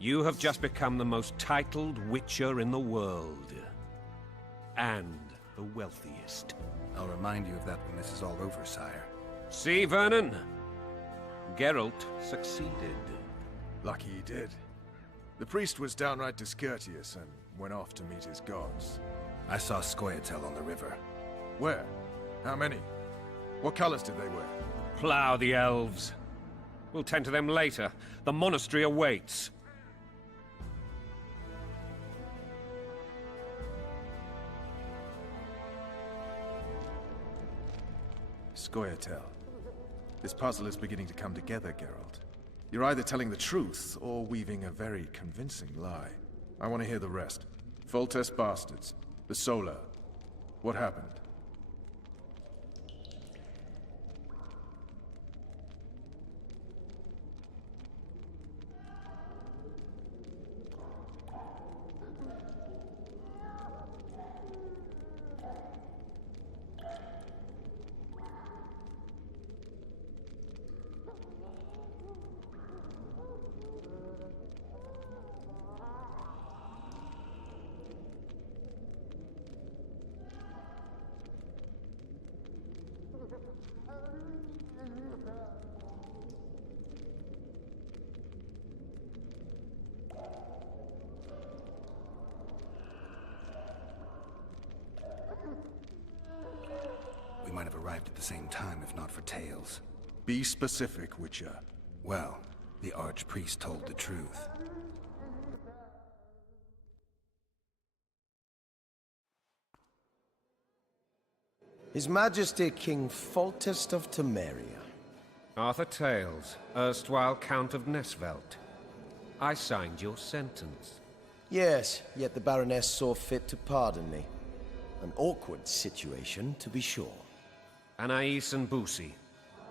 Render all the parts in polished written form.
You have just become the most titled witcher in the world. And the wealthiest. I'll remind you of that when this is all over, sire. See, Vernon? Geralt succeeded. Lucky he did. The priest was downright discourteous and went off to meet his gods. I saw Scoia'tael on the river. Where? How many? What colors did they wear? Plough the elves. We'll tend to them later. The monastery awaits. Scoia'tael. This puzzle is beginning to come together, Geralt. You're either telling the truth, or weaving a very convincing lie. I want to hear the rest. Foltest bastards. The Solar. What happened? We might have arrived at the same time if not for Tales. Be specific, Witcher. Well, the Archpriest told the truth. His Majesty King Foltest of Temeria. Arthur Tales, erstwhile Count of Nesvelt. I signed your sentence. Yes, yet the Baroness saw fit to pardon me. An awkward situation, to be sure. Anais and Boussy,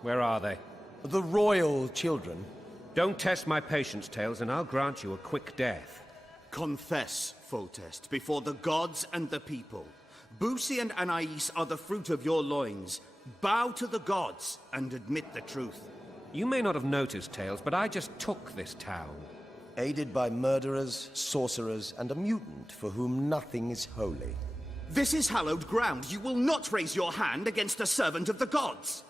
where are they? The royal children. Don't test my patience, Tales, and I'll grant you a quick death. Confess, Foltest, before the gods and the people. Boussy and Anais are the fruit of your loins. Bow to the gods and admit the truth. You may not have noticed, Tales, but I just took this town. Aided by murderers, sorcerers, and a mutant for whom nothing is holy. This is hallowed ground. You will not raise your hand against a servant of the gods.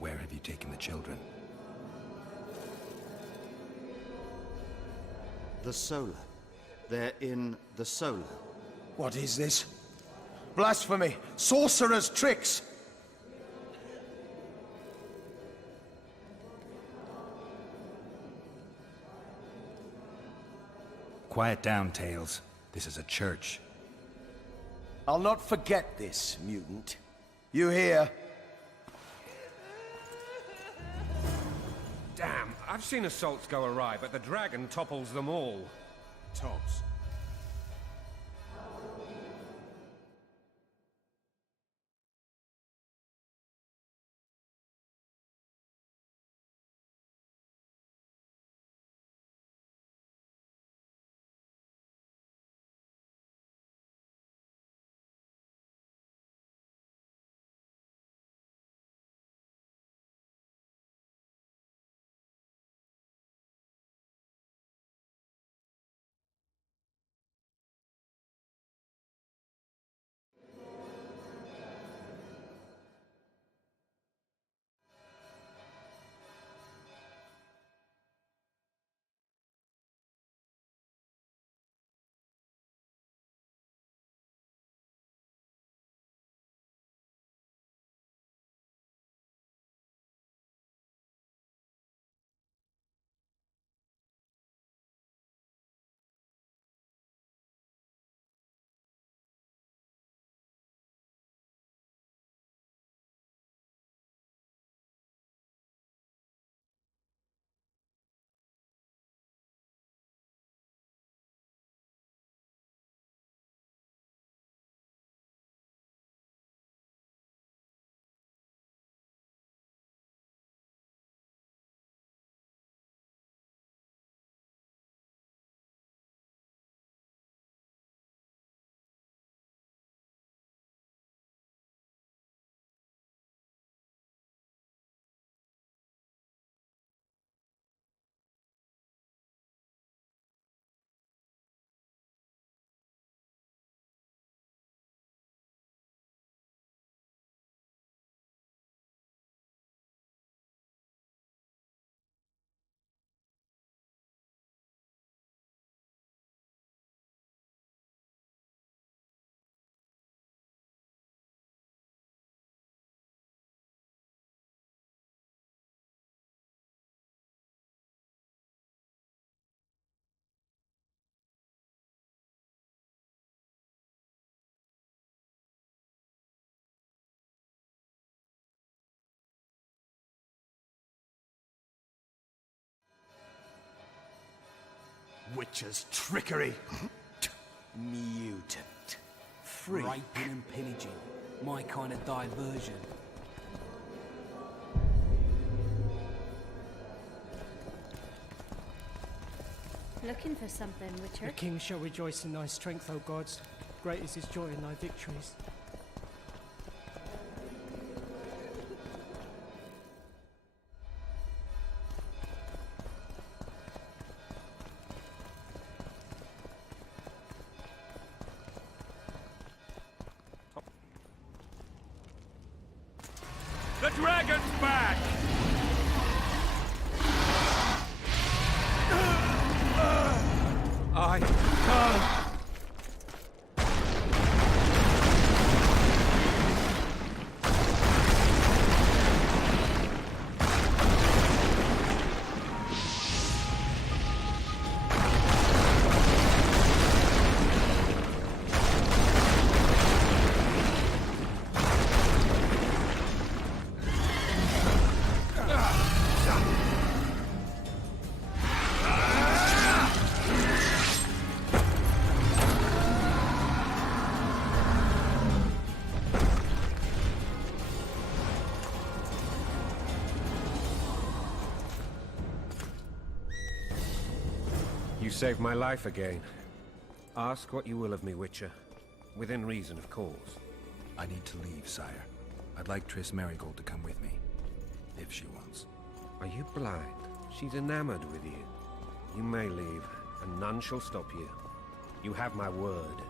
Where have you taken the children? The Solar. They're in the Solar. What is this? Blasphemy! Sorcerer's tricks! Quiet down, Tales. This is a church. I'll not forget this, mutant. You hear? Damn, I've seen assaults go awry, but the dragon topples them all. Tops. witcher's trickery. Mutant. Free. Raping and pillaging. My kind of diversion. Looking for something, The Witcher? king shall rejoice in thy strength, O gods. Great is his joy in thy victories. The dragon's back! I can't. You saved my life again. Ask what you will of me, Witcher. Within reason, of course. I need to leave, sire. I'd like Triss Merigold to come with me. If she wants. Are you blind? She's enamored with you. You may leave, and none shall stop you. You have my word.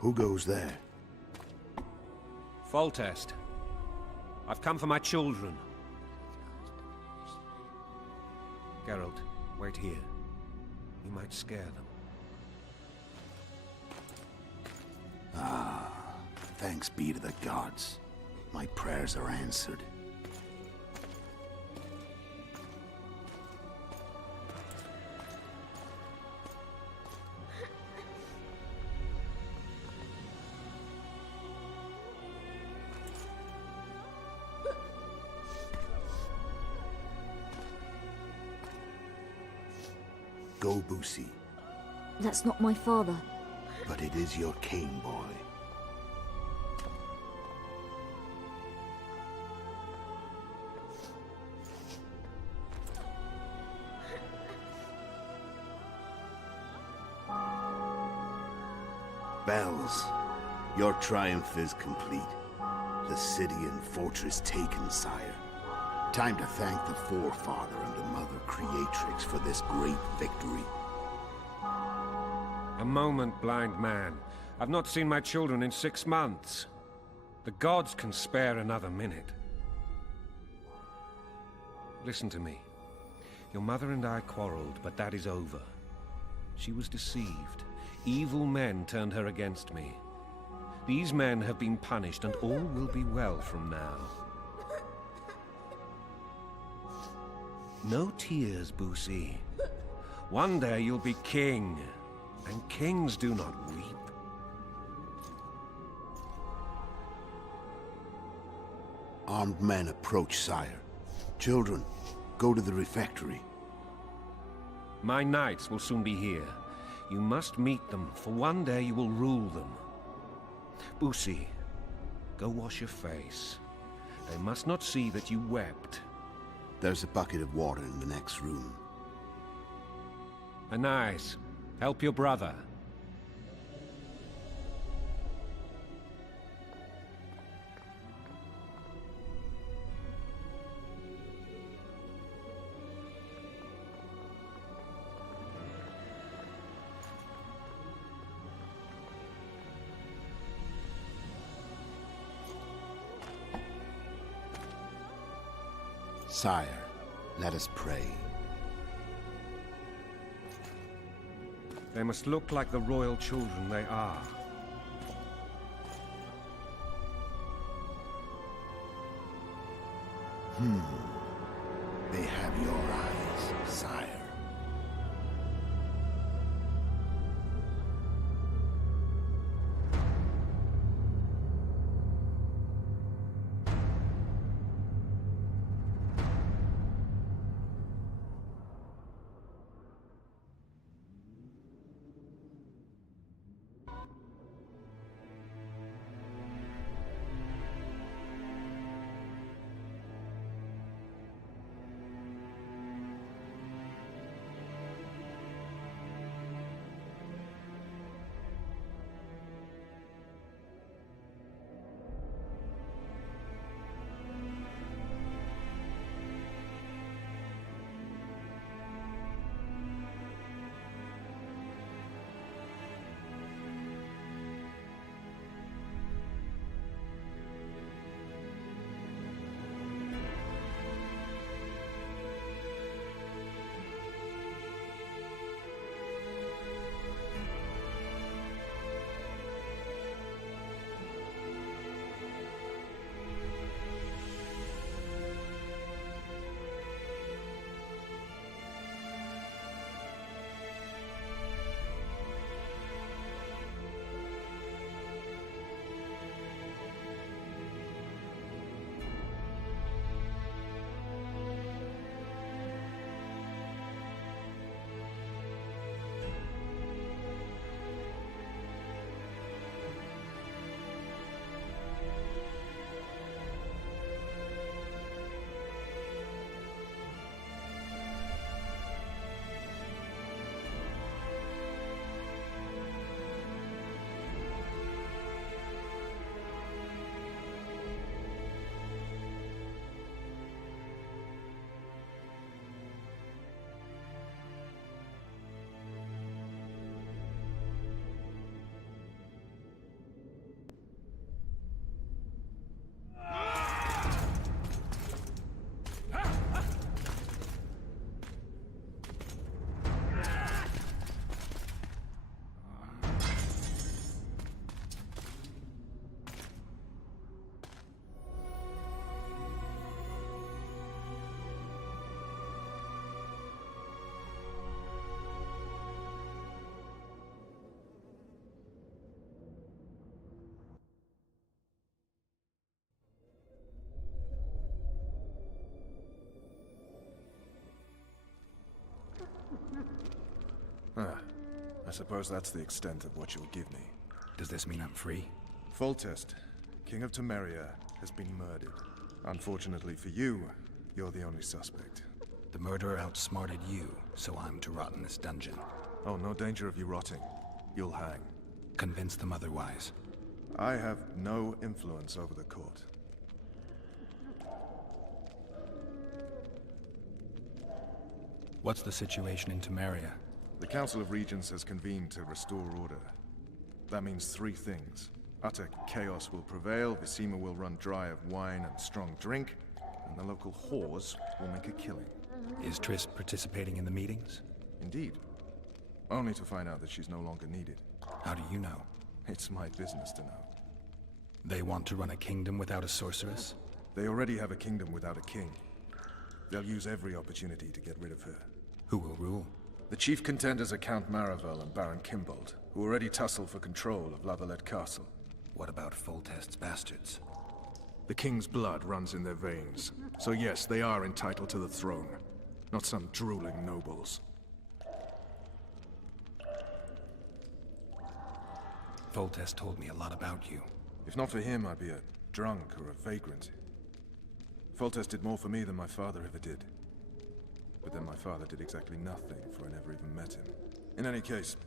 Who goes there? Foltest. I've come for my children. Geralt, wait here. You might scare them. Thanks be to the gods. My prayers are answered. Go, Boosie. That's not my father. But it is your king, boy. Bells, your triumph is complete. The city and fortress taken, sire. Time to thank the forefather and the mother creatrix for this great victory. A moment, blind man. I've not seen my children in 6 months. The gods can spare another minute. Listen to me. Your mother and I quarreled, but that is over. She was deceived. Evil men turned her against me. These men have been punished, and all will be well from now. No tears, Boosie. One day you'll be king, and kings do not weep. Armed men approach, sire. Children, go to the refectory. My knights will soon be here. You must meet them, for one day you will rule them. Boosie, go wash your face. They must not see that you wept. There's a bucket of water in the next room. Anais, help your brother. Sire, let us pray. They must look like the royal children they are. They have your eyes, sire. I suppose that's the extent of what you'll give me. Does this mean I'm free? Foltest, King of Temeria, has been murdered. Unfortunately for you, you're the only suspect. The murderer outsmarted you, so I'm to rot in this dungeon. Oh, no danger of you rotting. You'll hang. Convince them otherwise. I have no influence over the court. What's the situation in Temeria? The Council of Regents has convened to restore order. That means three things. Utter chaos will prevail, Visima will run dry of wine and strong drink, and the local whores will make a killing. Is Triss participating in the meetings? Indeed. Only to find out that she's no longer needed. How do you know? It's my business to know. They want to run a kingdom without a sorceress? They already have a kingdom without a king. They'll use every opportunity to get rid of her. Who will rule? The chief contenders are Count Maravel and Baron Kimbold, who already tussle for control of Lavalette Castle. What about Foltest's bastards? The king's blood runs in their veins, so yes, they are entitled to the throne. Not some drooling nobles. Foltest told me a lot about you. If not for him, I'd be a drunk or a vagrant. Foltest did more for me than my father ever did. But then my father did exactly nothing, for I never even met him. In any case,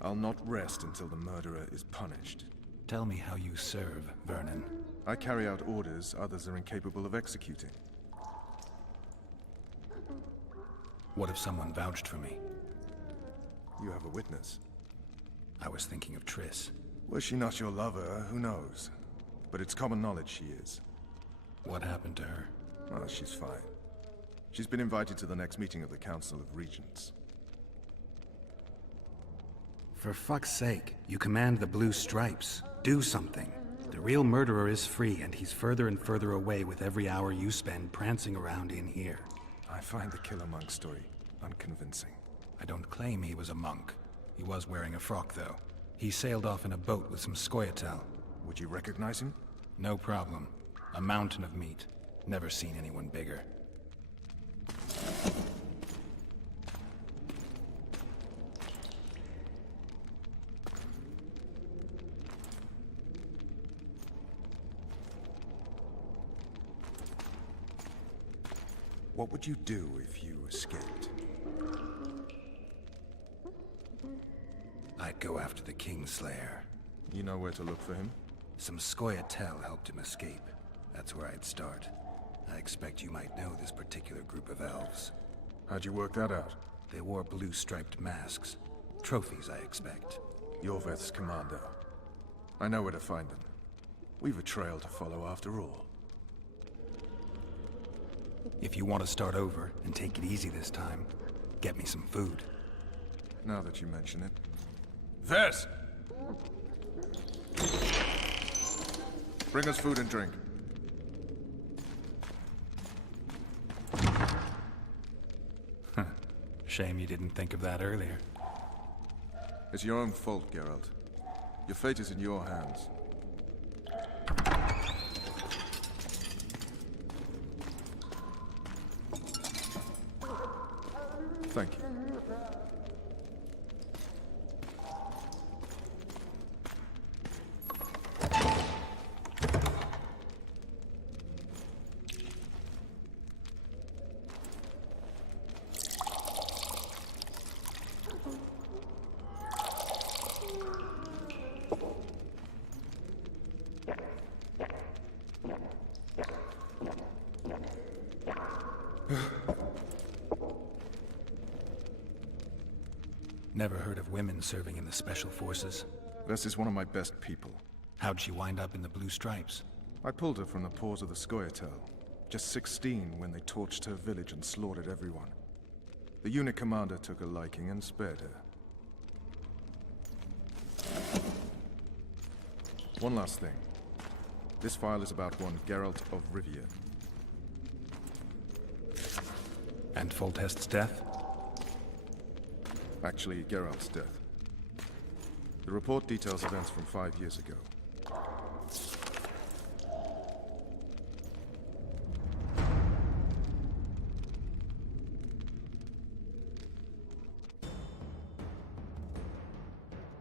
I'll not rest until the murderer is punished. Tell me how you serve, Vernon. I carry out orders others are incapable of executing. What if someone vouched for me? You have a witness. I was thinking of Triss. Was she not your lover? Who knows? But it's common knowledge she is. What happened to her? Oh, she's fine. She's been invited to the next meeting of the Council of Regents. For fuck's sake, you command the Blue Stripes. Do something. The real murderer is free, and he's further and further away with every hour you spend prancing around in here. I find the killer monk story unconvincing. I don't claim he was a monk. He was wearing a frock, though. He sailed off in a boat with some Scoia'tael. Would you recognize him? No problem. A mountain of meat. Never seen anyone bigger. What would you do if you escaped? I'd go after the Kingslayer. You know where to look for him? Some Scoia'tael helped him escape. That's where I'd start. I expect you might know this particular group of elves. How'd you work that out? They wore blue striped masks. Trophies, I expect. Yorveth's commando. I know where to find them. We've a trail to follow after all. If you want to start over and take it easy this time, get me some food. Now that you mention it. Ves! Bring us food and drink. Shame you didn't think of that earlier. It's your own fault, Geralt. Your fate is in your hands. Thank you. Never heard of women serving in the Special Forces. Ves is one of my best people. How'd she wind up in the Blue Stripes? I pulled her from the paws of the Scoia'tael. Just 16 when they torched her village and slaughtered everyone. The unit commander took a liking and spared her. One last thing. This file is about one Geralt of Rivia. And Foltest's death? Actually, Geralt's death. The report details events from 5 years ago.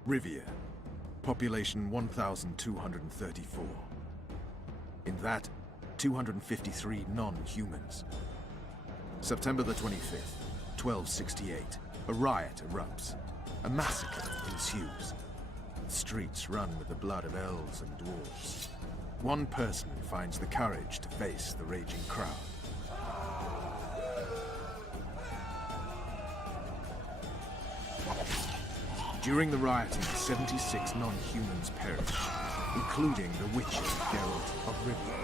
Rivia. Population 1,234. In that, 253 non-humans. September the 25th, 1268. A riot erupts. A massacre ensues. The streets run with the blood of elves and dwarves. One person finds the courage to face the raging crowd. During the rioting, 76 non-humans perished, including the Witcher, Geralt of Rivia.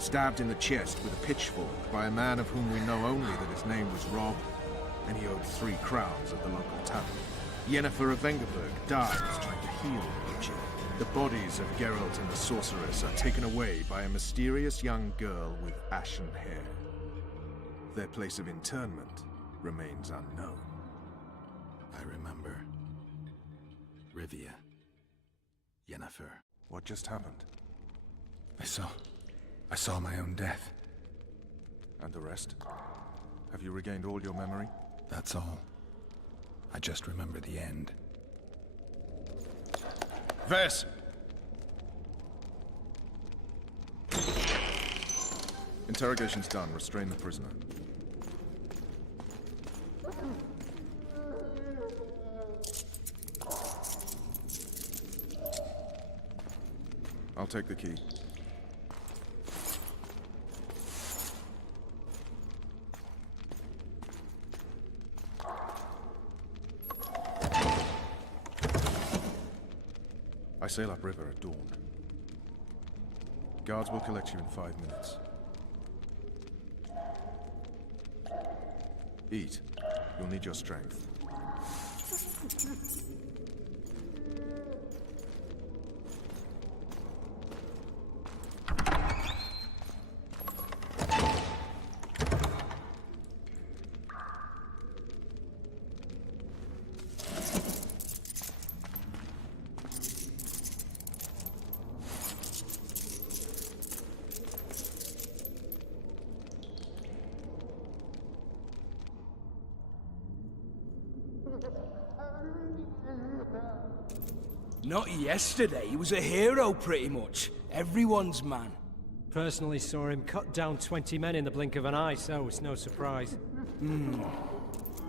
Stabbed in the chest with a pitchfork by a man of whom we know only that his name was Rob, and he owed 3 crowns at the local tavern. Yennefer of Vengerberg dies trying to heal the Witcher. The bodies of Geralt and the sorceress are taken away by a mysterious young girl with ashen hair. Their place of interment remains unknown. I remember. Rivia. Yennefer. What just happened? I saw my own death. And the rest? Have you regained all your memory? That's all. I just remember the end. Ves! Interrogation's done. Restrain the prisoner. I'll take the key. I sail upriver at dawn. Guards will collect you in 5 minutes. Eat. You'll need your strength. Not yesterday. He was a hero, pretty much. Everyone's man. Personally saw him cut down 20 men in the blink of an eye, so it's no surprise.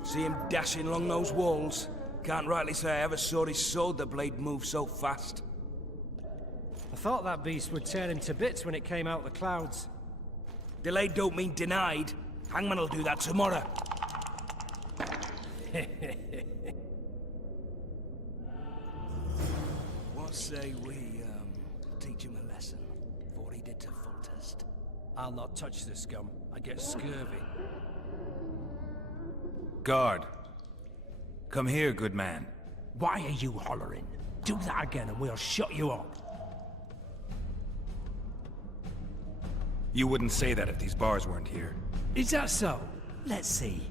See him dashing along those walls? Can't rightly say I ever saw his sword the blade move so fast. I thought that beast would tear him to bits when it came out the clouds. Delayed don't mean denied. Hangman'll do that tomorrow. What say we, teach him a lesson, for what he did to Foltest? I'll not touch the scum. I get scurvy. Guard. Come here, good man. Why are you hollering? Do that again and we'll shut you up. You wouldn't say that if these bars weren't here. Is that so? Let's see.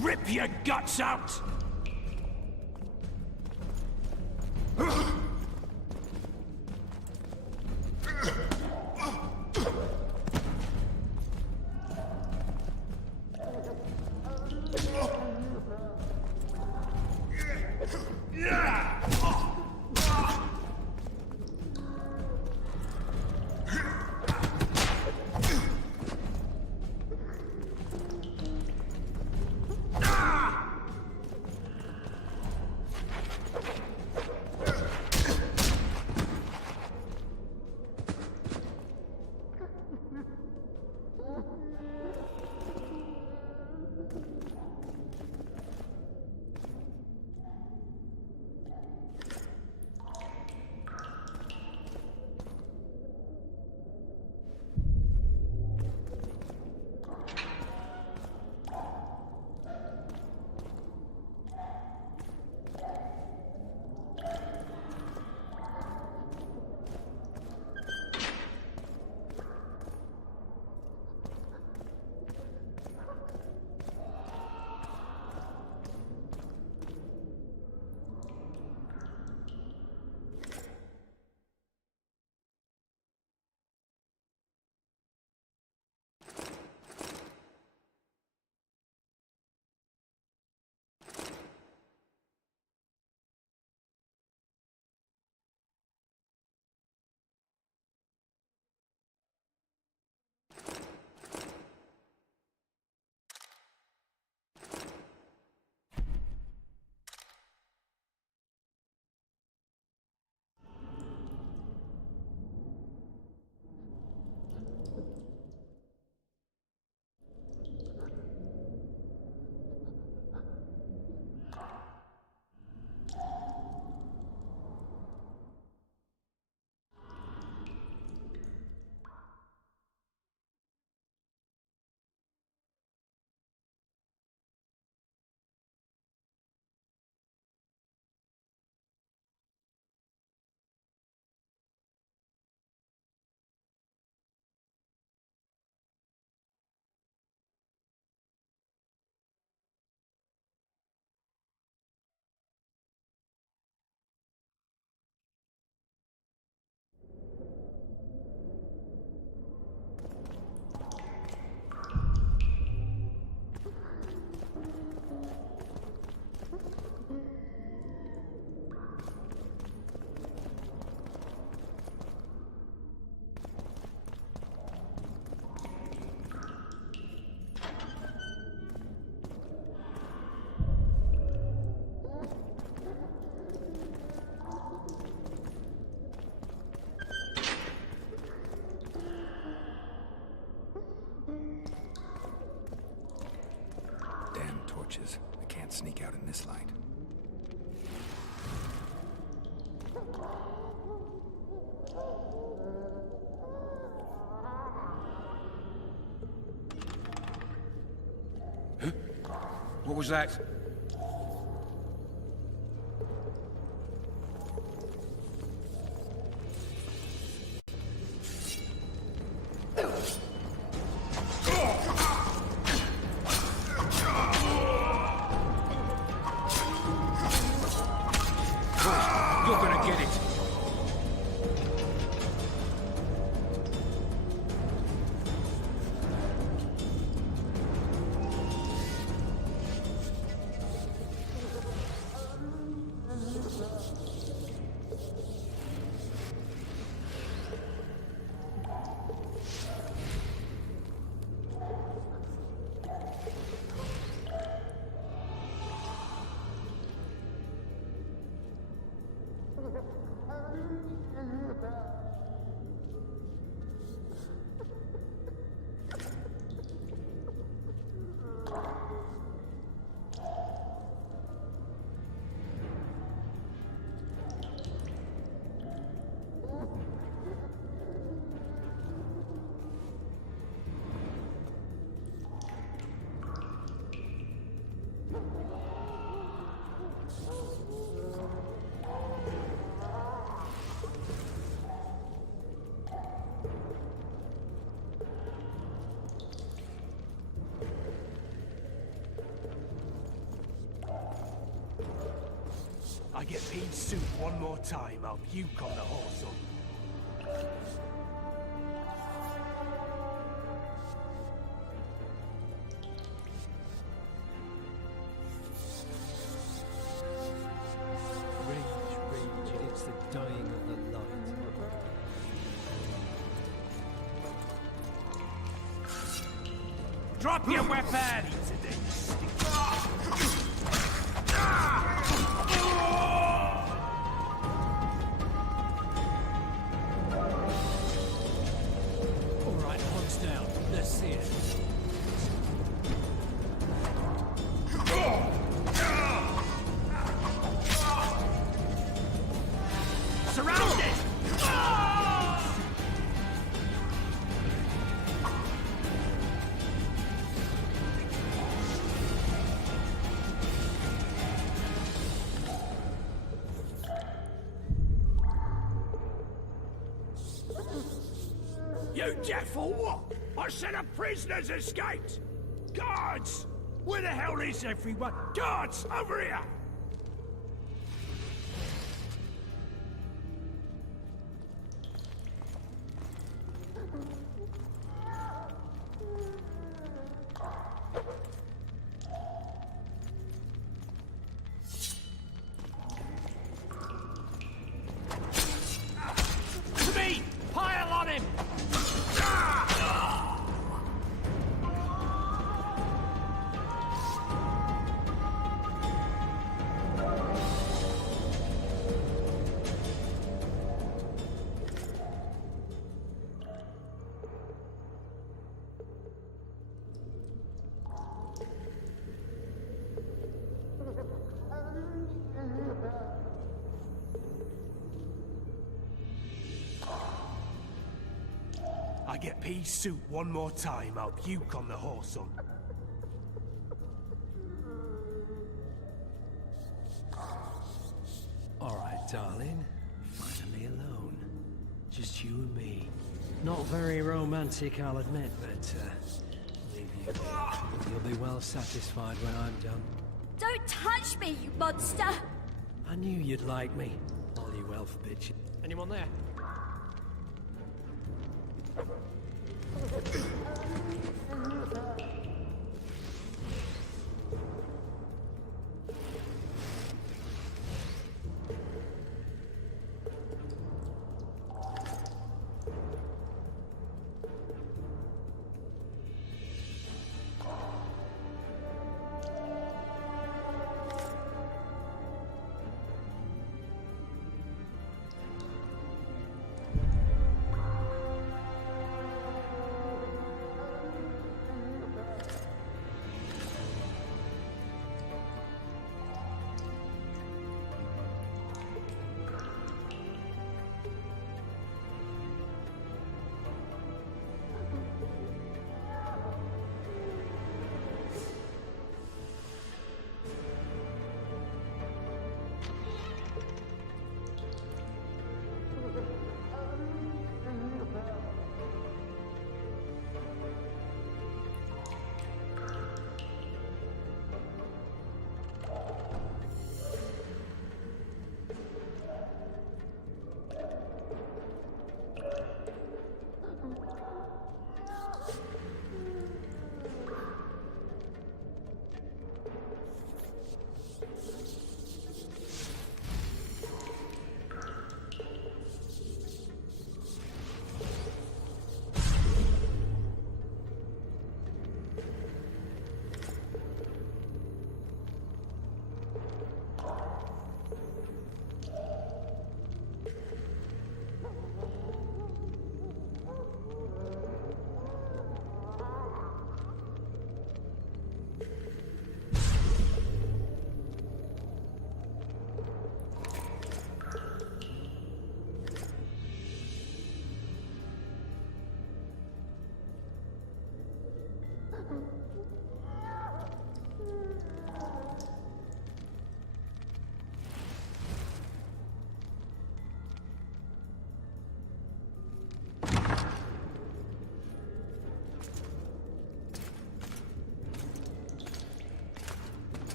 Rip your guts out! I can't sneak out in this light. What was that? You're gonna get it. I get paid soup one more time, I'll puke on the horse on. Rage, it's the dying of the light. Drop your weapon! Alright, hunts down. Let's see it. Surrounded! You deaf or what? I said a prisoner's escaped! Guards! Where the hell is everyone? Guards, over here! To me! Pile on him! I get pea soup one more time, I'll puke on the horse on. Alright, darling. Finally alone. Just you and me. Not very romantic, I'll admit, but, leave you be. You'll be well satisfied when I'm done. Don't touch me, you monster! I knew you'd like me. All you elf bitch. Anyone there?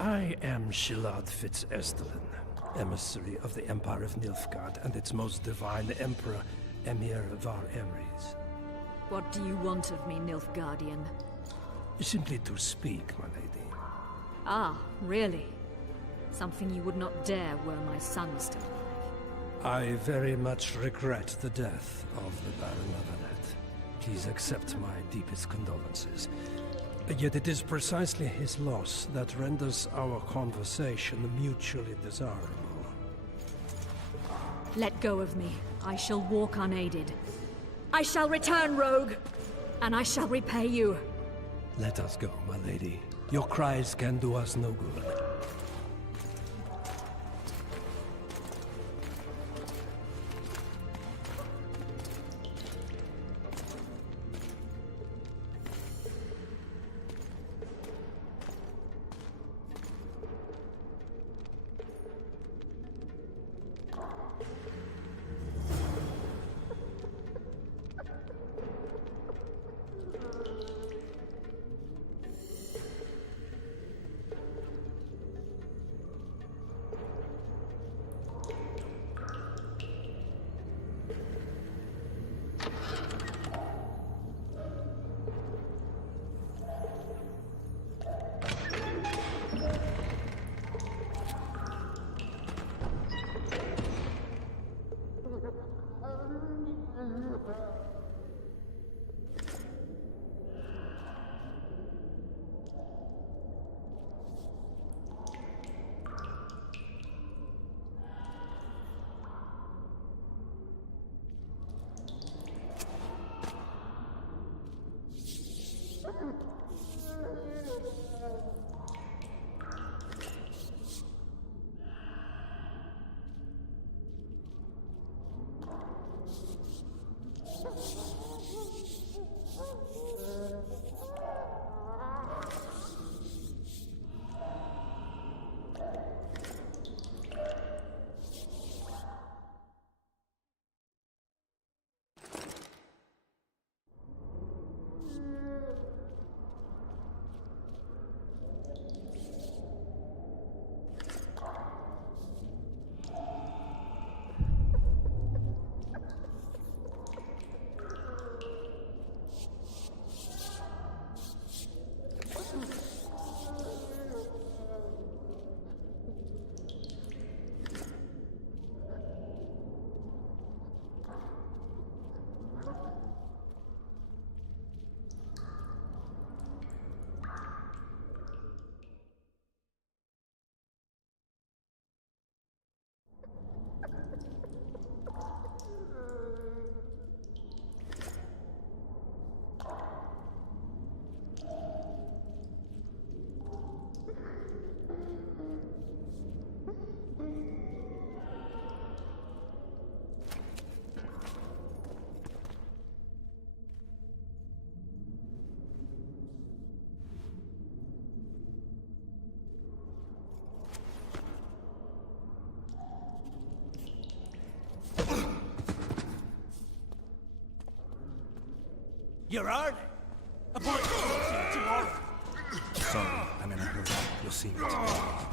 I am Shilad Fitz-Estelin, emissary of the Empire of Nilfgaard and its most divine Emperor, Emir Var Emrys. What do you want of me, Nilfgaardian? Simply to speak, my lady. Ah, really? Something you would not dare were my son still alive. I very much regret the death of the Baron Levenet. Please accept my deepest condolences. Yet it is precisely his loss that renders our conversation mutually desirable. Let go of me. I shall walk unaided. I shall return, rogue! And I shall repay you. Let us go, my lady. Your cries can do us no good. You're hard? Abort! Tomorrow! Sorry, I'm in a hurry. You'll see me tomorrow.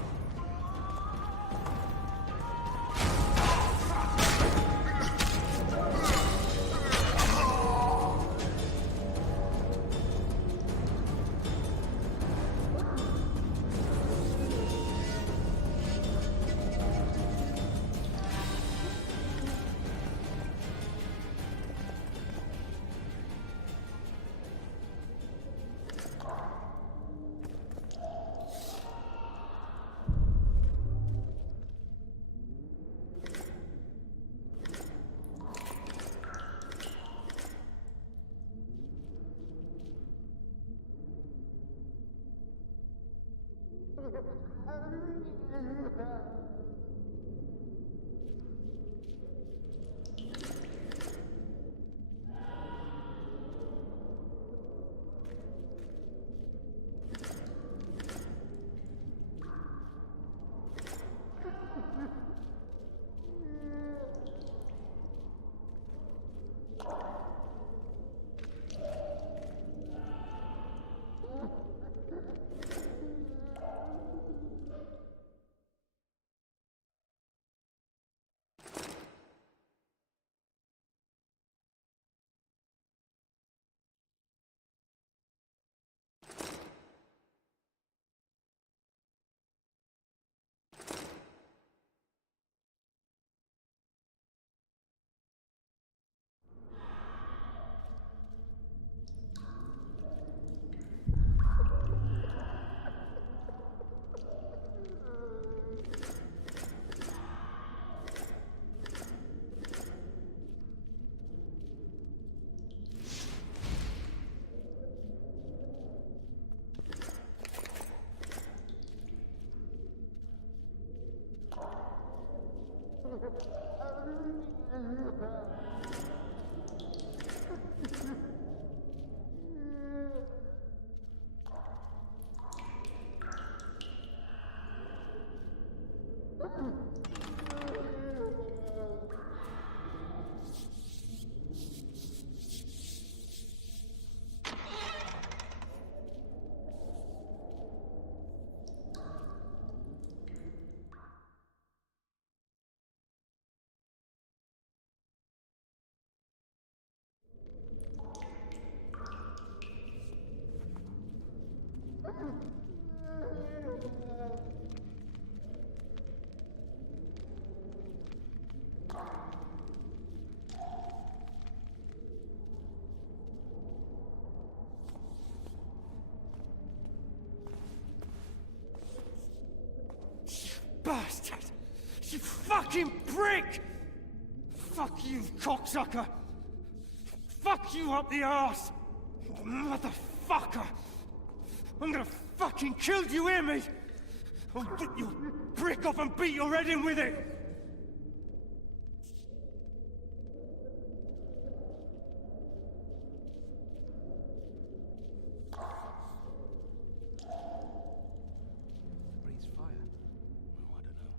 Bastard! You fucking prick! Fuck you, cocksucker! Fuck you up the arse! Motherfucker! I'm gonna fucking kill you, hear me? I'll rip your brick off and beat your head in with it! Breathes fire. Oh, I don't know.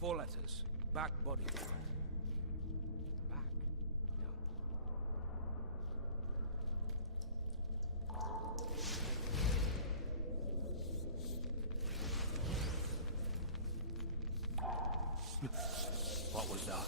Four letters. Back body part. Back? No. What was that?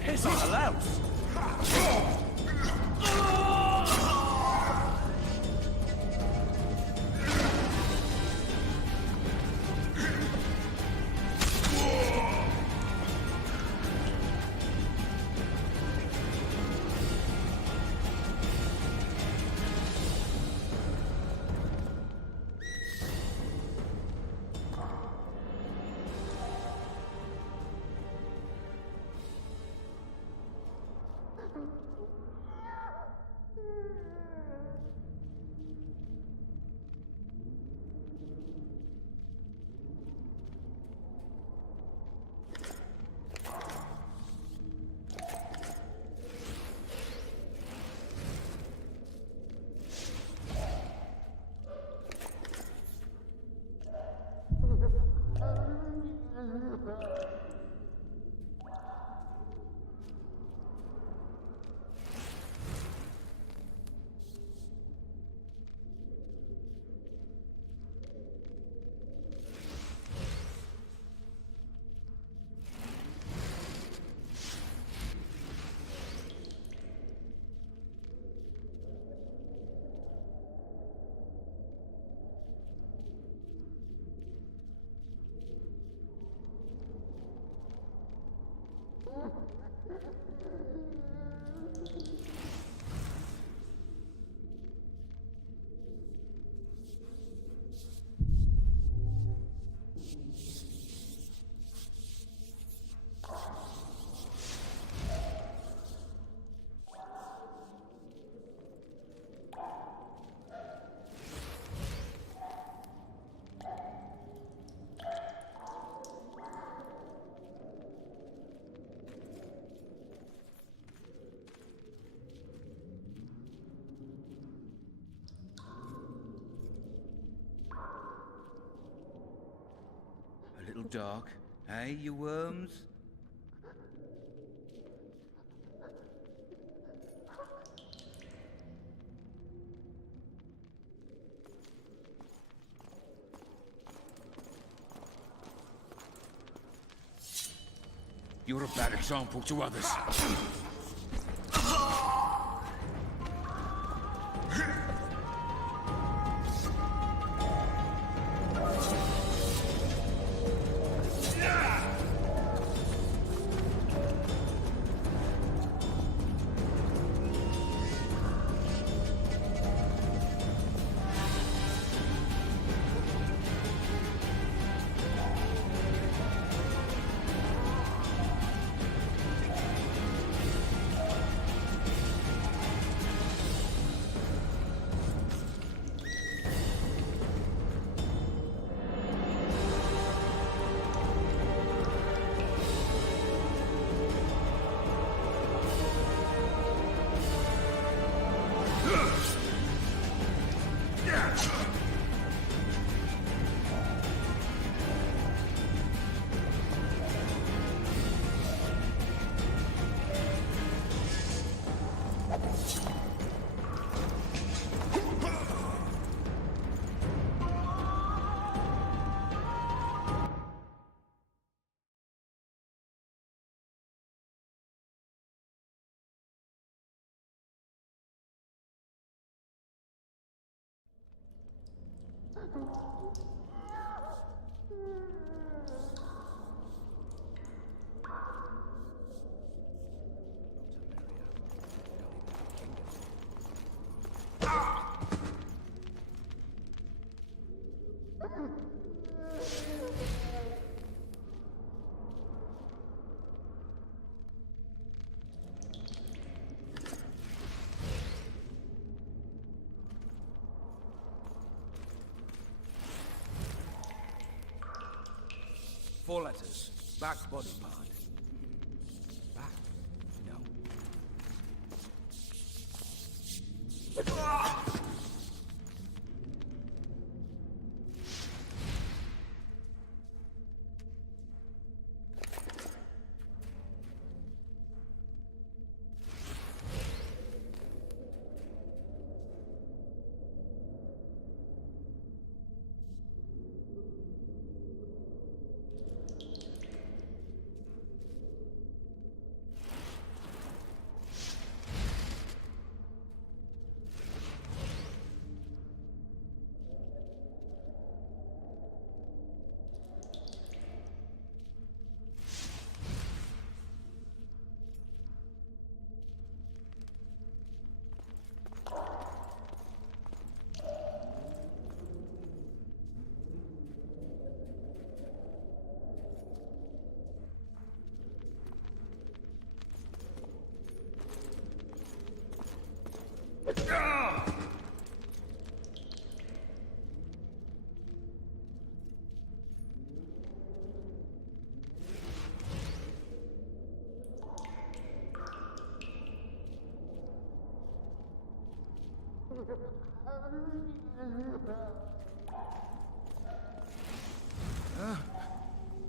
Piss on the louse! little dark, eh, you worms? You're a bad example to others. Four letters. Back body part. Back? No.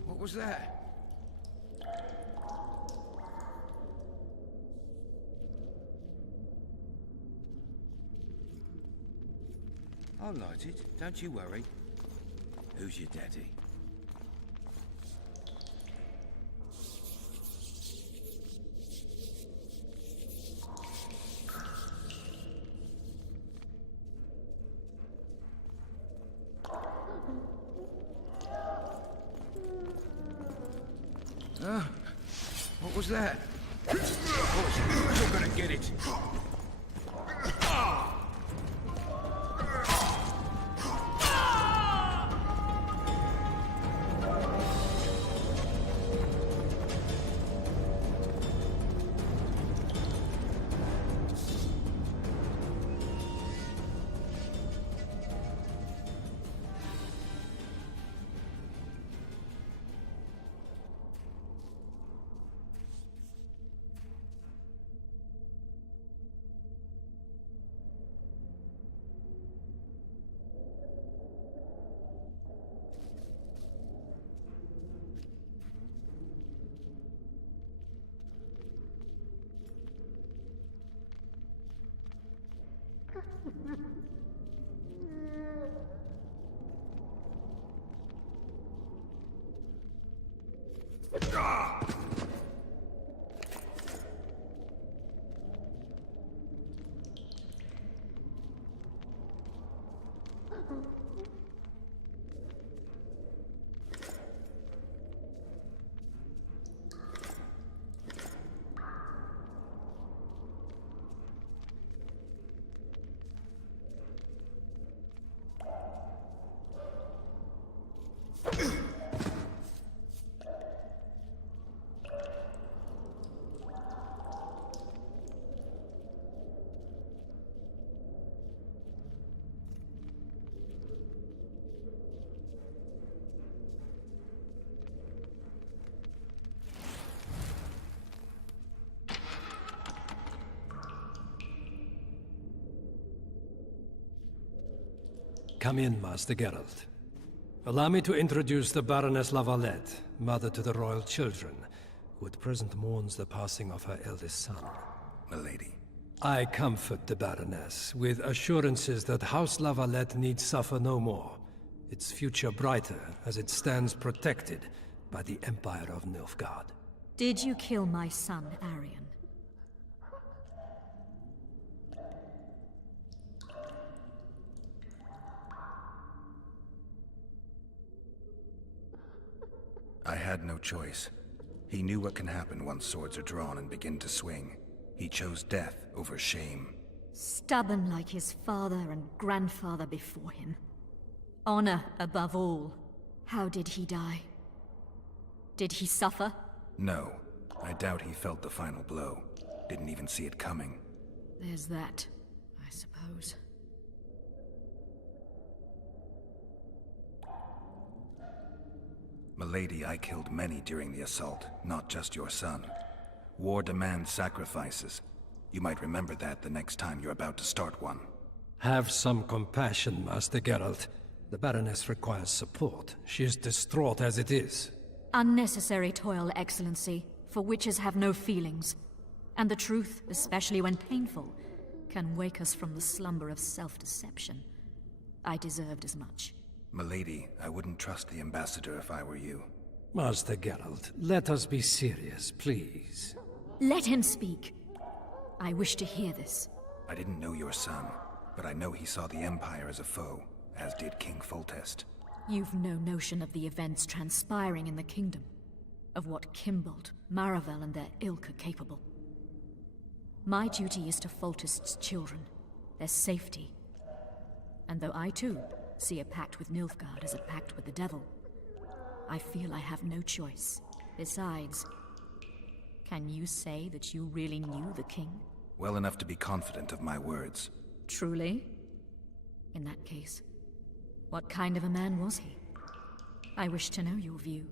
What was that? I'll light it, don't you worry. Who's your daddy? What was that? You're gonna get it. Come in, Master Geralt. Allow me to introduce the Baroness Lavalette, mother to the royal children, who at present mourns the passing of her eldest son. Milady. I comfort the Baroness with assurances that House Lavalette need suffer no more, its future brighter as it stands protected by the Empire of Nilfgaard. Did you kill my son, Arion? I had no choice. He knew what can happen once swords are drawn and begin to swing. He chose death over shame. Stubborn like his father and grandfather before him. Honor above all. How did he die? Did he suffer? No. I doubt he felt the final blow. Didn't even see it coming. There's that, I suppose. Milady, I killed many during the assault, not just your son. War demands sacrifices. You might remember that the next time you're about to start one. Have some compassion, Master Geralt. The Baroness requires support. She is distraught as it is. Unnecessary toil, Excellency, for witches have no feelings. And the truth, especially when painful, can wake us from the slumber of self-deception. I deserved as much. Milady, I wouldn't trust the ambassador if I were you. Master Geralt, let us be serious, please. Let him speak. I wish to hear this. I didn't know your son, but I know he saw the Empire as a foe, as did King Foltest. You've no notion of the events transpiring in the kingdom, of what Kimbold, Maravel, and their ilk are capable. My duty is to Foltest's children, their safety. And though I too see a pact with Nilfgaard as a pact with the devil, I feel I have no choice. Besides, can you say that you really knew the king? Well enough to be confident of my words. Truly? In that case, what kind of a man was he? I wish to know your view.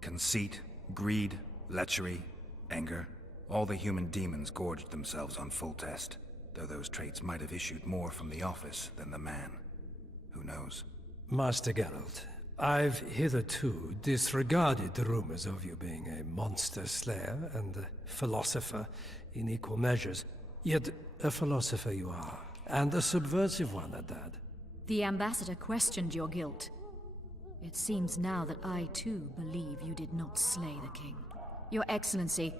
Conceit, greed, lechery, anger. All the human demons gorged themselves on Foltest, though those traits might have issued more from the office than the man. Who knows? Master Geralt, I've hitherto disregarded the rumors of you being a monster slayer and a philosopher in equal measures. Yet a philosopher you are, and a subversive one at that. The ambassador questioned your guilt. It seems now that I too believe you did not slay the king. Your Excellency,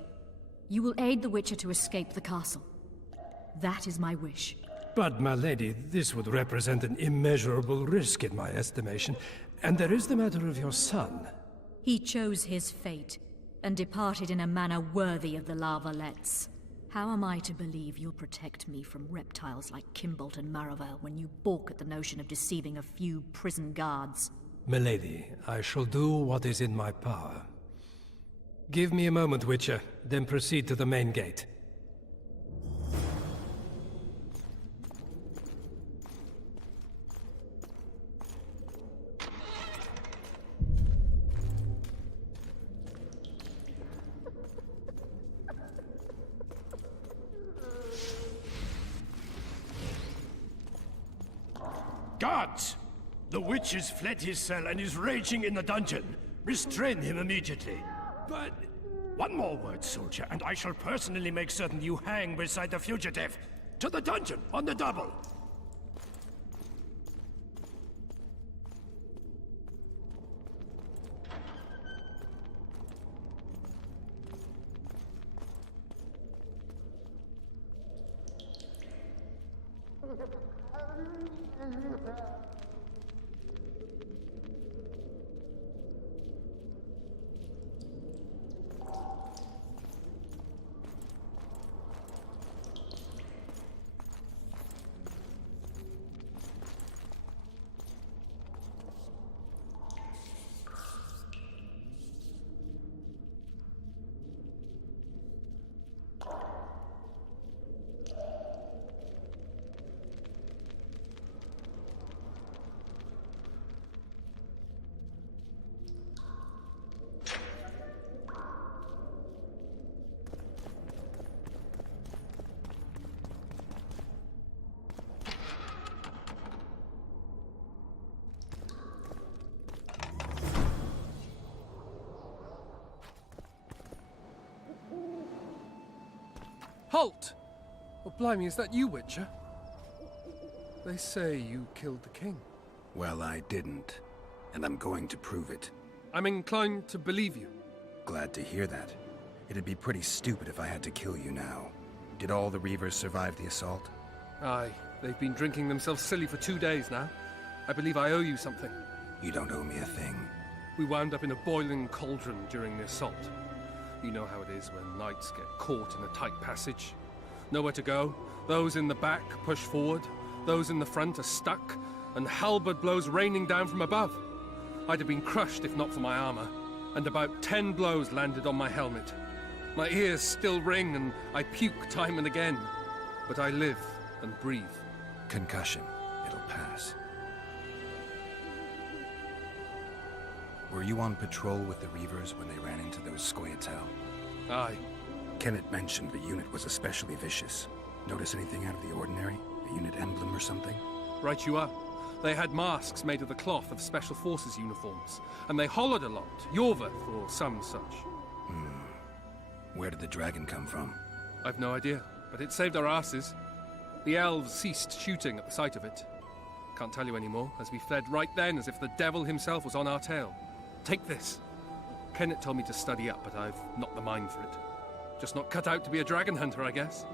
you will aid the Witcher to escape the castle. That is my wish. But, my lady, this would represent an immeasurable risk in my estimation. And there is the matter of your son. He chose his fate, and departed in a manner worthy of the Lavalettes. How am I to believe you'll protect me from reptiles like Kimbold and Maravel when you balk at the notion of deceiving a few prison guards? Milady, I shall do what is in my power. Give me a moment, Witcher, then proceed to the main gate. Guards! The witch has fled his cell and is raging in the dungeon. Restrain him immediately. But one more word, soldier, and I shall personally make certain you hang beside the fugitive. To the dungeon, on the double! Halt! Oh, blimey, is that you, Witcher? They say you killed the king. Well, I didn't. And I'm going to prove it. I'm inclined to believe you. Glad to hear that. It'd be pretty stupid if I had to kill you now. Did all the Reavers survive the assault? Aye. They've been drinking themselves silly for 2 days now. I believe I owe you something. You don't owe me a thing. We wound up in a boiling cauldron during the assault. You know how it is when knights get caught in a tight passage. Nowhere to go. Those in the back push forward. Those in the front are stuck. And halberd blows raining down from above. I'd have been crushed if not for my armor. And about 10 blows landed on my helmet. My ears still ring and I puke time and again. But I live and breathe. Concussion. It'll pass. Were you on patrol with the Reavers when they ran into those Scoia'tael? Aye. Kenneth mentioned the unit was especially vicious. Notice anything out of the ordinary? A unit emblem or something? Right you are. They had masks made of the cloth of Special Forces uniforms. And they hollered a lot. Yorveth or some such. Where did the dragon come from? I've no idea, but it saved our asses. The elves ceased shooting at the sight of it. Can't tell you anymore, as we fled right then as if the devil himself was on our tail. Take this. Kenneth told me to study up, but I've not the mind for it. Just not cut out to be a dragon hunter, I guess.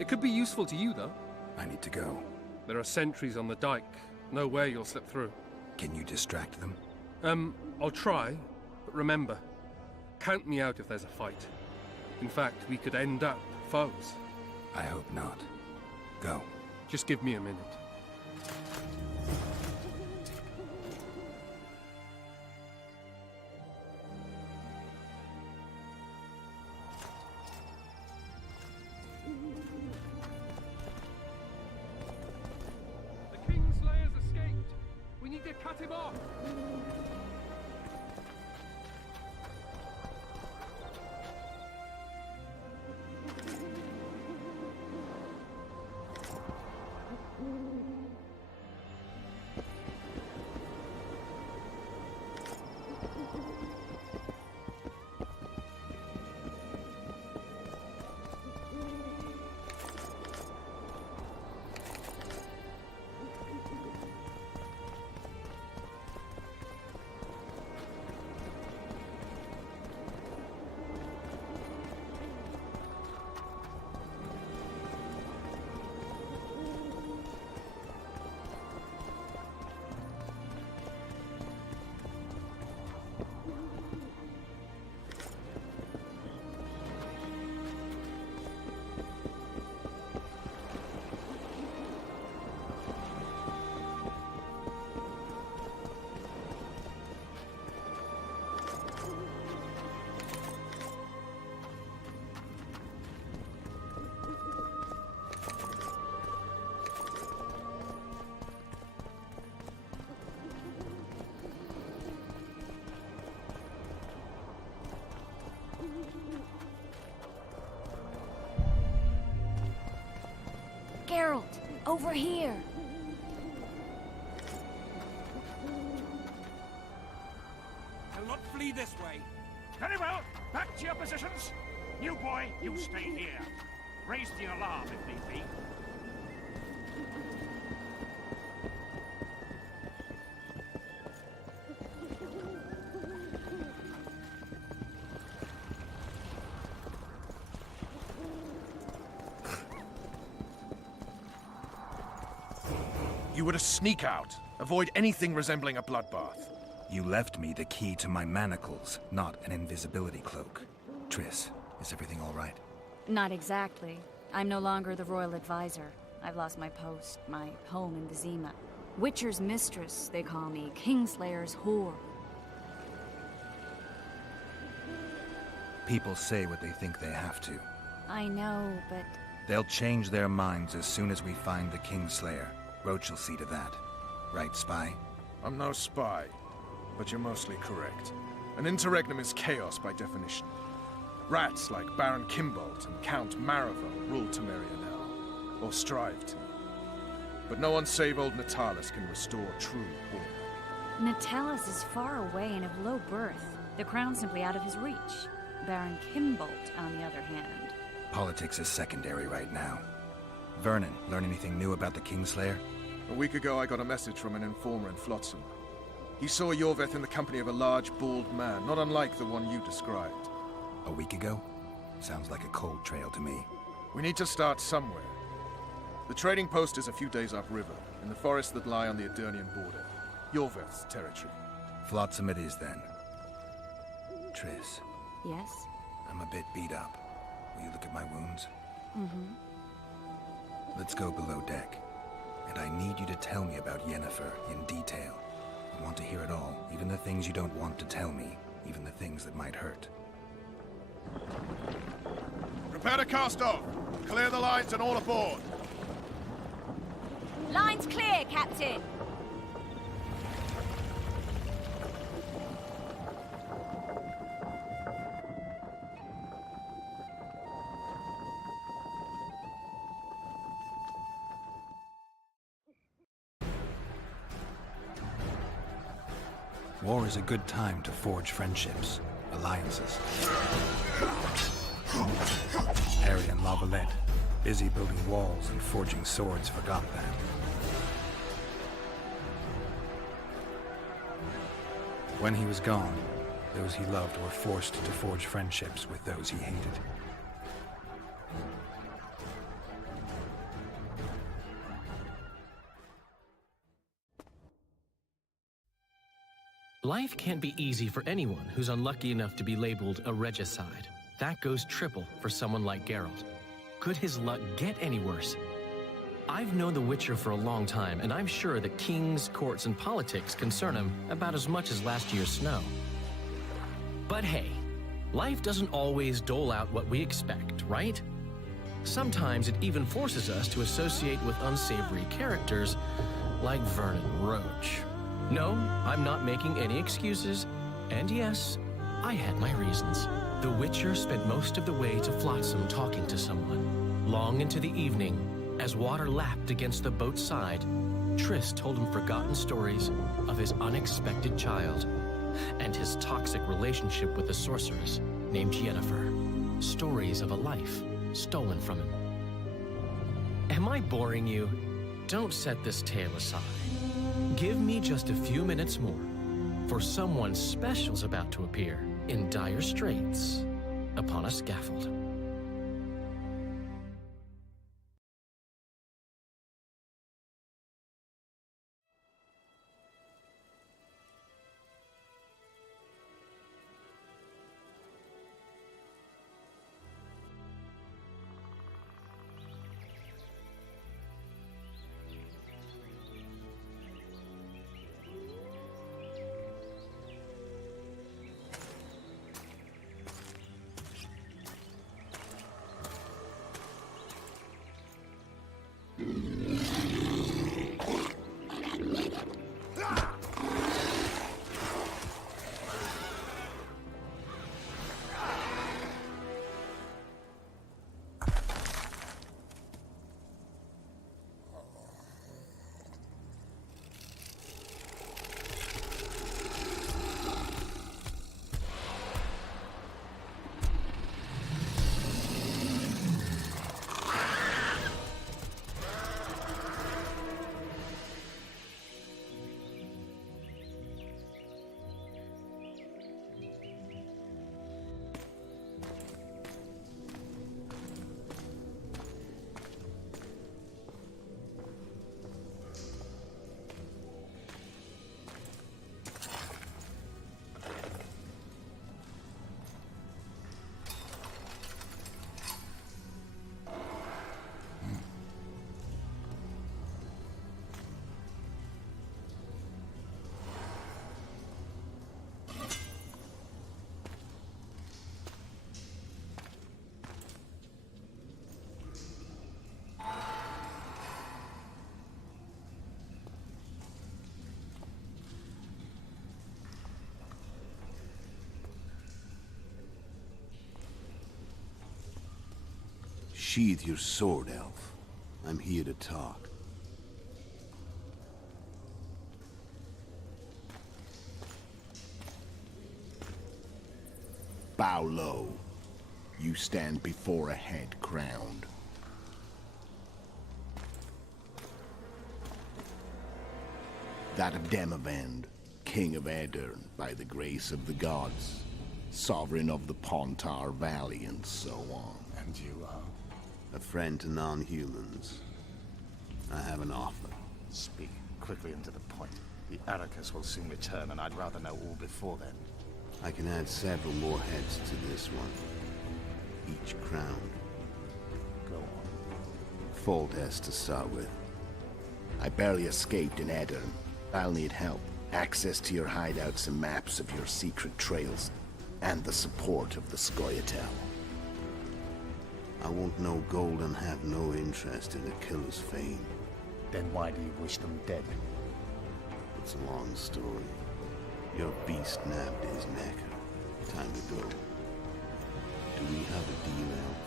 It could be useful to you, though. I need to go. There are sentries on the dike. No way you'll slip through. Can you distract them? I'll try, but remember, count me out if there's a fight. In fact, we could end up foes. I hope not. Go. Just give me a minute. The Kingslayer's escaped. We need to cut him off. Geralt, over here. flee this way. Very well. Back to your positions. You boy, you stay here. Raise the alarm if need be. You were to sneak out. Avoid anything resembling a bloodbath. You left me the key to my manacles, not an invisibility cloak. Triss, is everything all right? Not exactly. I'm no longer the royal advisor. I've lost my post, my home in Vizima. Witcher's mistress, they call me. Kingslayer's whore. People say what they think they have to. I know, but... They'll change their minds as soon as we find the Kingslayer. Roach will see to that. Right, spy? I'm no spy, but you're mostly correct. An interregnum is chaos by definition. Rats like Baron Kimbolt and Count Maravel rule Temerionel, or strive to. But no one save old Natalis can restore true order. Natalis is far away and of low birth. The crown's simply out of his reach. Baron Kimbolt, on the other hand. Politics is secondary right now. Vernon, learn anything new about the Kingslayer? A week ago, I got a message from an informer in Flotsam. He saw Yorveth in the company of a large, bald man, not unlike the one you described. A week ago? Sounds like a cold trail to me. We need to start somewhere. The trading post is a few days upriver, in the forests that lie on the Adernian border. Yorveth's territory. Flotsam it is, then. Triss. Yes? I'm a bit beat up. Will you look at my wounds? Mm-hmm. Let's go below deck. And I need you to tell me about Yennefer in detail. I want to hear it all, even the things you don't want to tell me, even the things that might hurt. Prepare to cast off! Clear the lines and all aboard! Line's clear, Captain! War is a good time to forge friendships, alliances. Harry and Lavalette, busy building walls and forging swords, forgot that. When he was gone, those he loved were forced to forge friendships with those he hated. Life can't be easy for anyone who's unlucky enough to be labeled a regicide. That goes triple for someone like Geralt. Could his luck get any worse? I've known the Witcher for a long time, and I'm sure that kings, courts, and politics concern him about as much as last year's snow. But hey, life doesn't always dole out what we expect, right? Sometimes it even forces us to associate with unsavory characters like Vernon Roach. No, I'm not making any excuses, and yes, I had my reasons. The Witcher spent most of the way to Flotsam talking to someone. Long into the evening, as water lapped against the boat's side, Triss told him forgotten stories of his unexpected child and his toxic relationship with a sorceress named Yennefer. Stories of a life stolen from him. Am I boring you? Don't set this tale aside. Give me just a few minutes more, for someone special's about to appear in dire straits upon a scaffold. Sheathe your sword, Elf. I'm here to talk. Bow low. You stand before a head crowned. That of Demavend, King of Aedirn, by the grace of the gods, sovereign of the Pontar Valley, and so on. And you are? A friend to non-humans. I have an offer. Speak quickly and to the point. The Arrakis will soon return, and I'd rather know all before then. I can add several more heads to this one. Each crowned. Go on. Foltest to start with. I barely escaped in Aedirn. I'll need help. Access to your hideouts and maps of your secret trails. And the support of the Scoia'tael. I want no gold and have no interest in the killer's fame. Then why do you wish them dead? It's a long story. Your beast nabbed his neck. Time to go. Do we have a deal, Elf?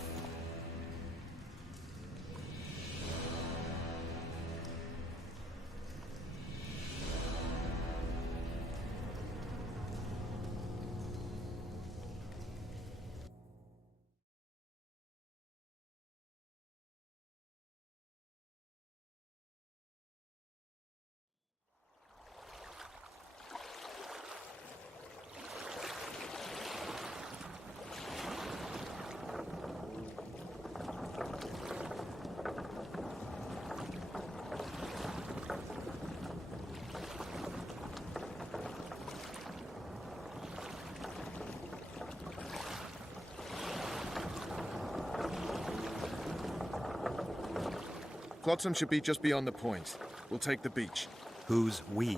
Flotsam should be just beyond the point. We'll take the beach. Who's we?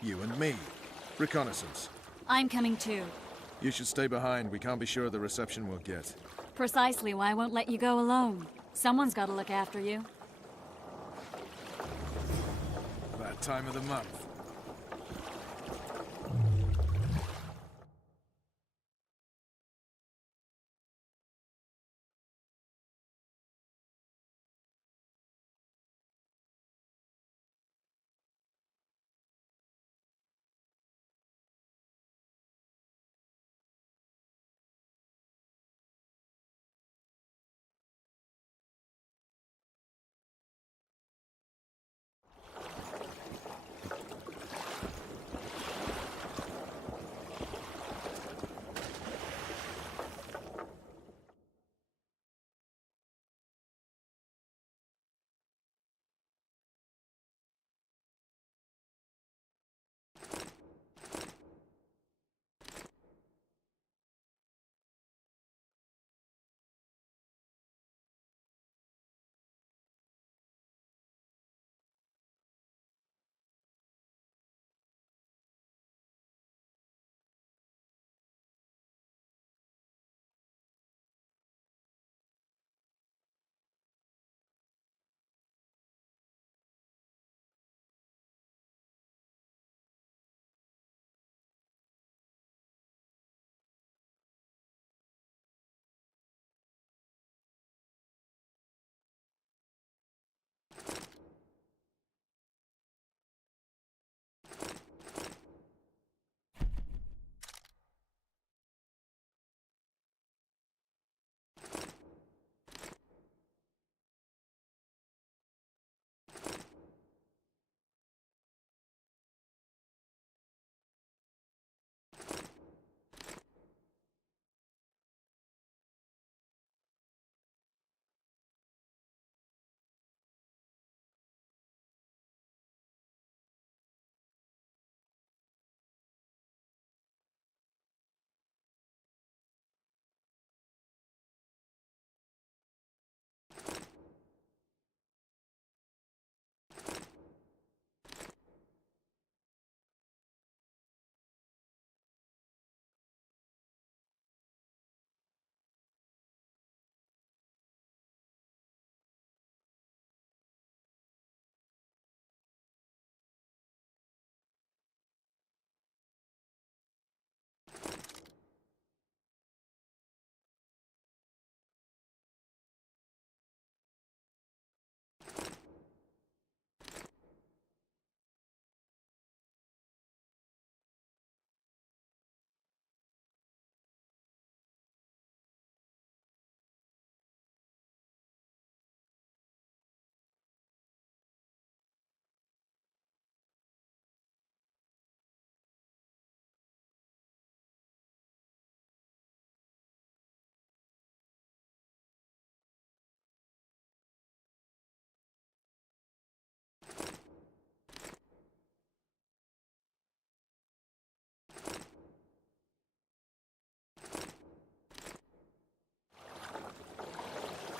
You and me. Reconnaissance. I'm coming too. You should stay behind. We can't be sure of the reception we'll get. Precisely why I won't let you go alone. Someone's got to look after you. That time of the month.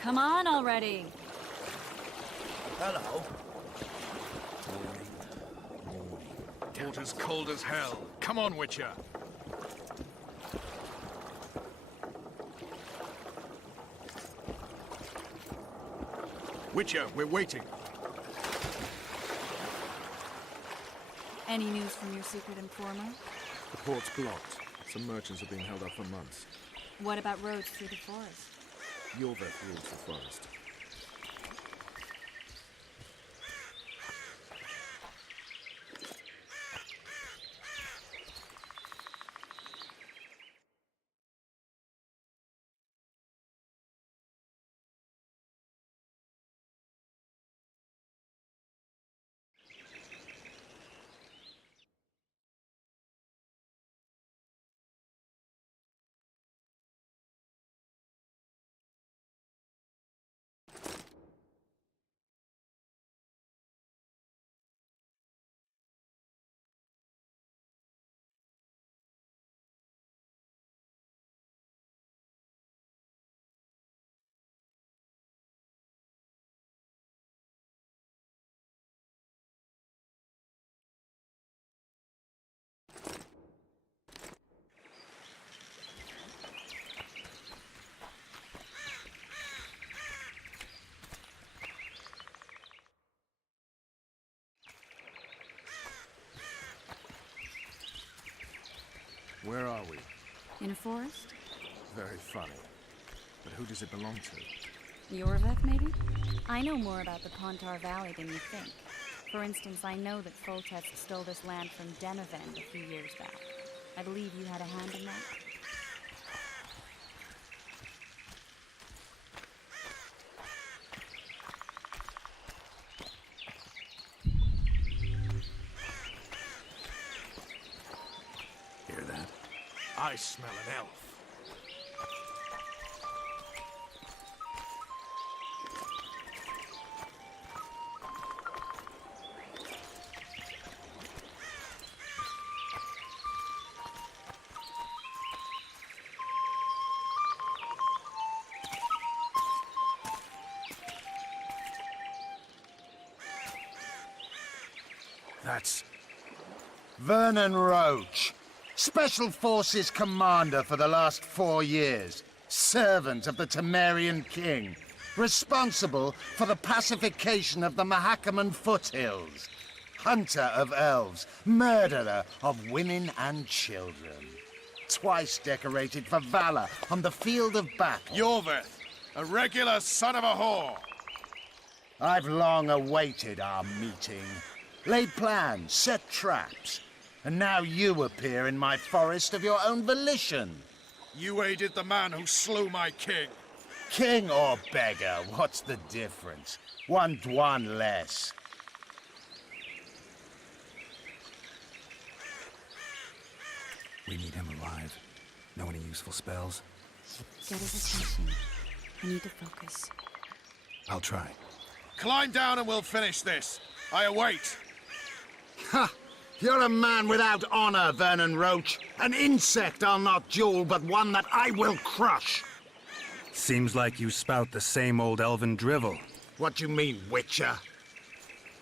Come on already. Hello. Water's cold as hell. Come on, Witcher. Witcher, we're waiting. Any news from your secret informer? The port's blocked. Some merchants are being held up for months. What about roads through the forest? Yorveth rules the forest. Where are we? In a forest? Very funny. But who does it belong to? Yorveth, maybe? I know more about the Pontar Valley than you think. For instance, I know that Foltest stole this land from Denevend a few years back. I believe you had a hand in that? Hear that? I smell an elf. That's Vernon Roach, Special Forces Commander for the last 4 years, servant of the Temerian King, responsible for the pacification of the Mahakaman foothills, hunter of elves, murderer of women and children. Twice decorated for valor on the field of battle. Yorveth, a regular son of a whore. I've long awaited our meeting. Laid plans, set traps, and now you appear in my forest of your own volition. You aided the man who slew my king. King or beggar, what's the difference? One Dwan less. We need him alive. Know any useful spells? Get his attention. I need to focus. I'll try. Climb down and we'll finish this. I await. Ha! You're a man without honor, Vernon Roach. An insect I'll not duel, but one that I will crush. Seems like you spout the same old elven drivel. What you mean, Witcher?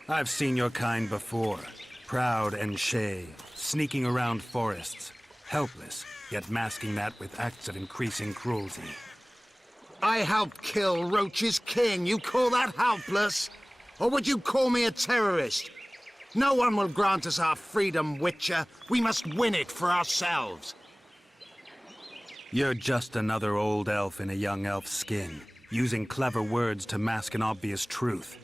I've seen your kind before. Proud and shay, sneaking around forests. Helpless, yet masking that with acts of increasing cruelty. I helped kill Roach's king. You call that helpless? Or would you call me a terrorist? No one will grant us our freedom, Witcher. We must win it for ourselves. You're just another old elf in a young elf's skin, using clever words to mask an obvious truth.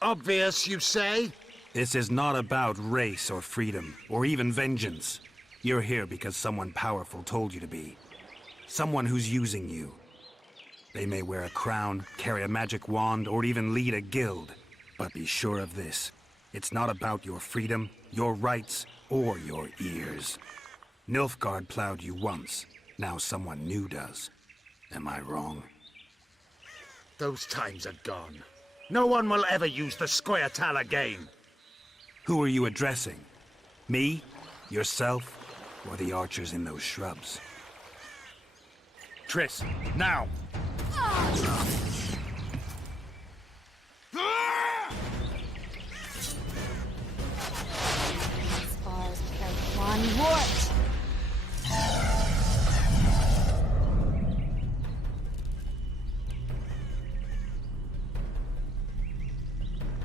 Obvious, you say? This is not about race or freedom, or even vengeance. You're here because someone powerful told you to be. Someone who's using you. They may wear a crown, carry a magic wand, or even lead a guild. But be sure of this. It's not about your freedom, your rights, or your ears. Nilfgaard plowed you once. Now someone new does. Am I wrong? Those times are gone. No one will ever use the Scoia'tael again. Who are you addressing? Me? Yourself? Or the archers in those shrubs? Triss, now! What?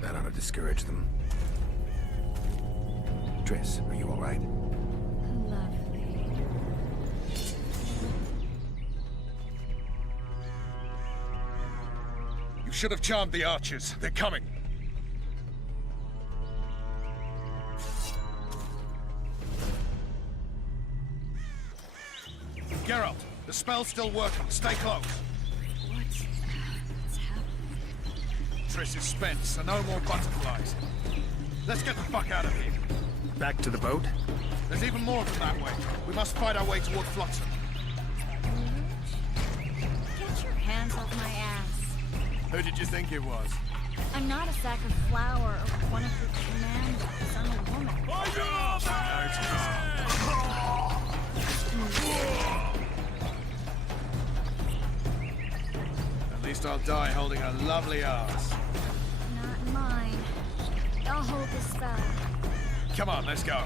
That ought to discourage them. Triss, are you all right? Lovely. You should have charmed the archers. They're coming. Geralt, the spell's still working. Stay close. What's happening? Triss is spent, so no more butterflies. Let's get the fuck out of here. Back to the boat? There's even more of them that way. We must fight our way toward Flotsam. Get your hands off my ass. Who did you think it was? I'm not a sack of flour or one of your commandos. I'm a woman. At least I'll die holding a lovely ass. Not mine. I'll hold the spell. Come on, let's go.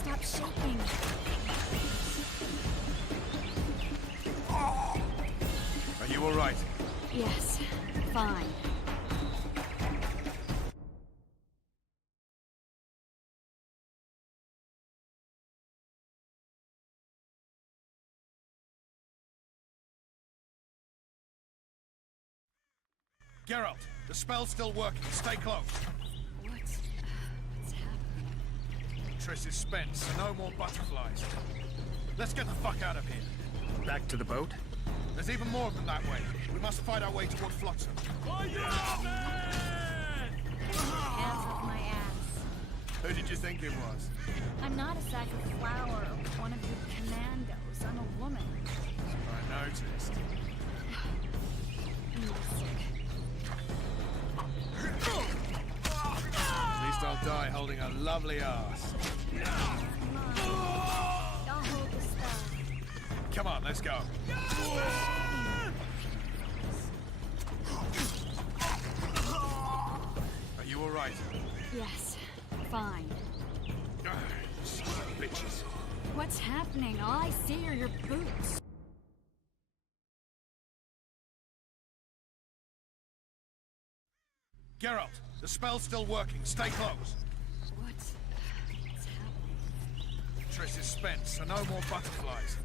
Stop shaking. Are you all right? Yes, fine. Geralt, the spell's still working. Stay close. What's happening? Triss is spent, so no more butterflies. Let's get the fuck out of here. Back to the boat? There's even more of them that way. We must fight our way toward Flotsam. Hands off my ass. Who did you think it was? I'm not a sack of flour or one of your commandos. I'm a woman. I noticed. At least I'll die holding a lovely ass. I'll hold the spell. Come on, let's go. Are you all right? Yes, fine. Son of bitches. What's happening? All I see are your boots. Geralt, the spell's still working. Stay close. What's happening? Triss is spent, so no more butterflies.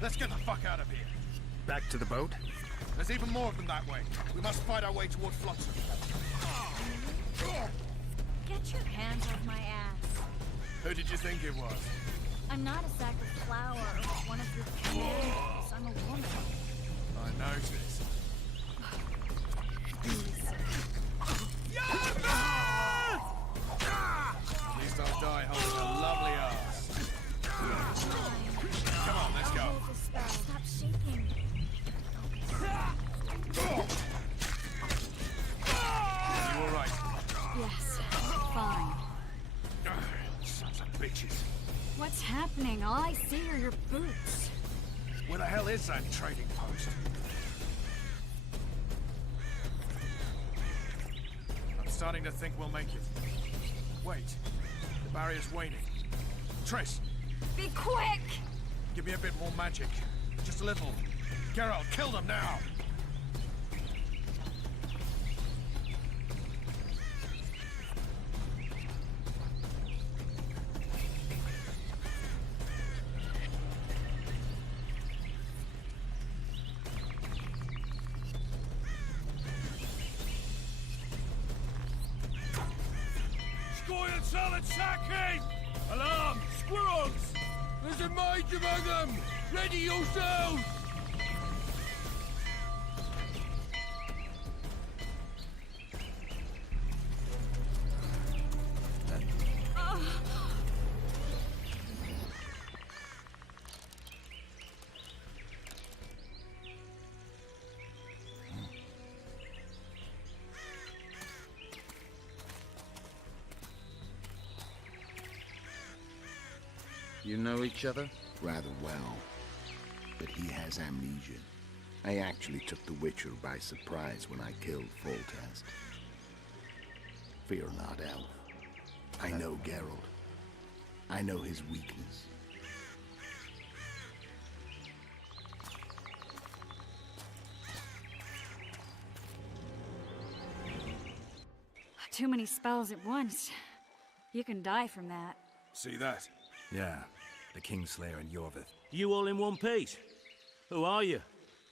Let's get the fuck out of here. Back to the boat? There's even more of them that way. We must fight our way toward Flotsam. Get your hands off my ass. Who did you think it was? I'm not a sack of flour or one of your commandos. I'm a woman. I noticed. At least I'll die holding a lovely ass. Come on, let's go. Hold the spell. Stop shaking. You all right? Yes, fine. Sons of bitches. What's happening? All I see are your boots. Where the hell is that trading post? I'm starting to think we'll make it. Wait, the barrier's waning. Triss, Be quick! give me a bit more magic. Just a little. Geralt, kill them now! Alarm! Squirrels! There's a mage among them! Ready yourselves! You know each other? Rather well. But he has amnesia. I actually took the Witcher by surprise when I killed Foltest. Fear not, Elf. I know Geralt. I know his weakness. Too many spells at once. You can die from that. See that? Yeah, the Kingslayer and Yorvith. You all in one piece? Who are you?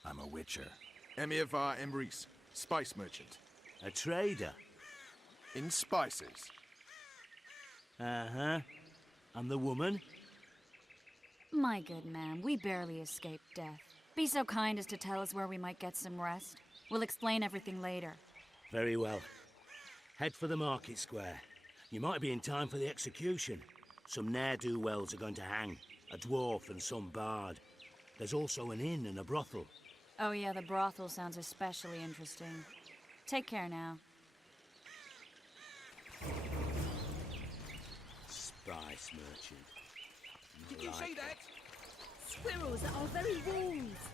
I'm a witcher. Emir var Emrys, spice merchant. A trader? In spices. Uh-huh. And the woman? My good man, we barely escaped death. Be so kind as to tell us where we might get some rest. We'll explain everything later. Very well. Head for the market square. You might be in time for the execution. Some ne'er-do-wells are going to hang. A dwarf and some bard. There's also an inn and a brothel. Oh yeah, the brothel sounds especially interesting. Take care now. Spice merchant. Did you say that? Squirrels are very wolves.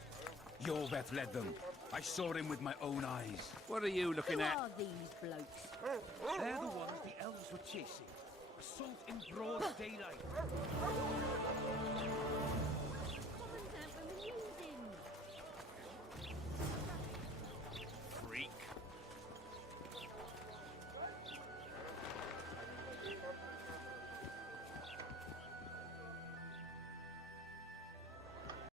Yorveth led them. I saw him with my own eyes. What are you looking at? Who are these blokes? They're the ones the elves were chasing. Assault in broad daylight.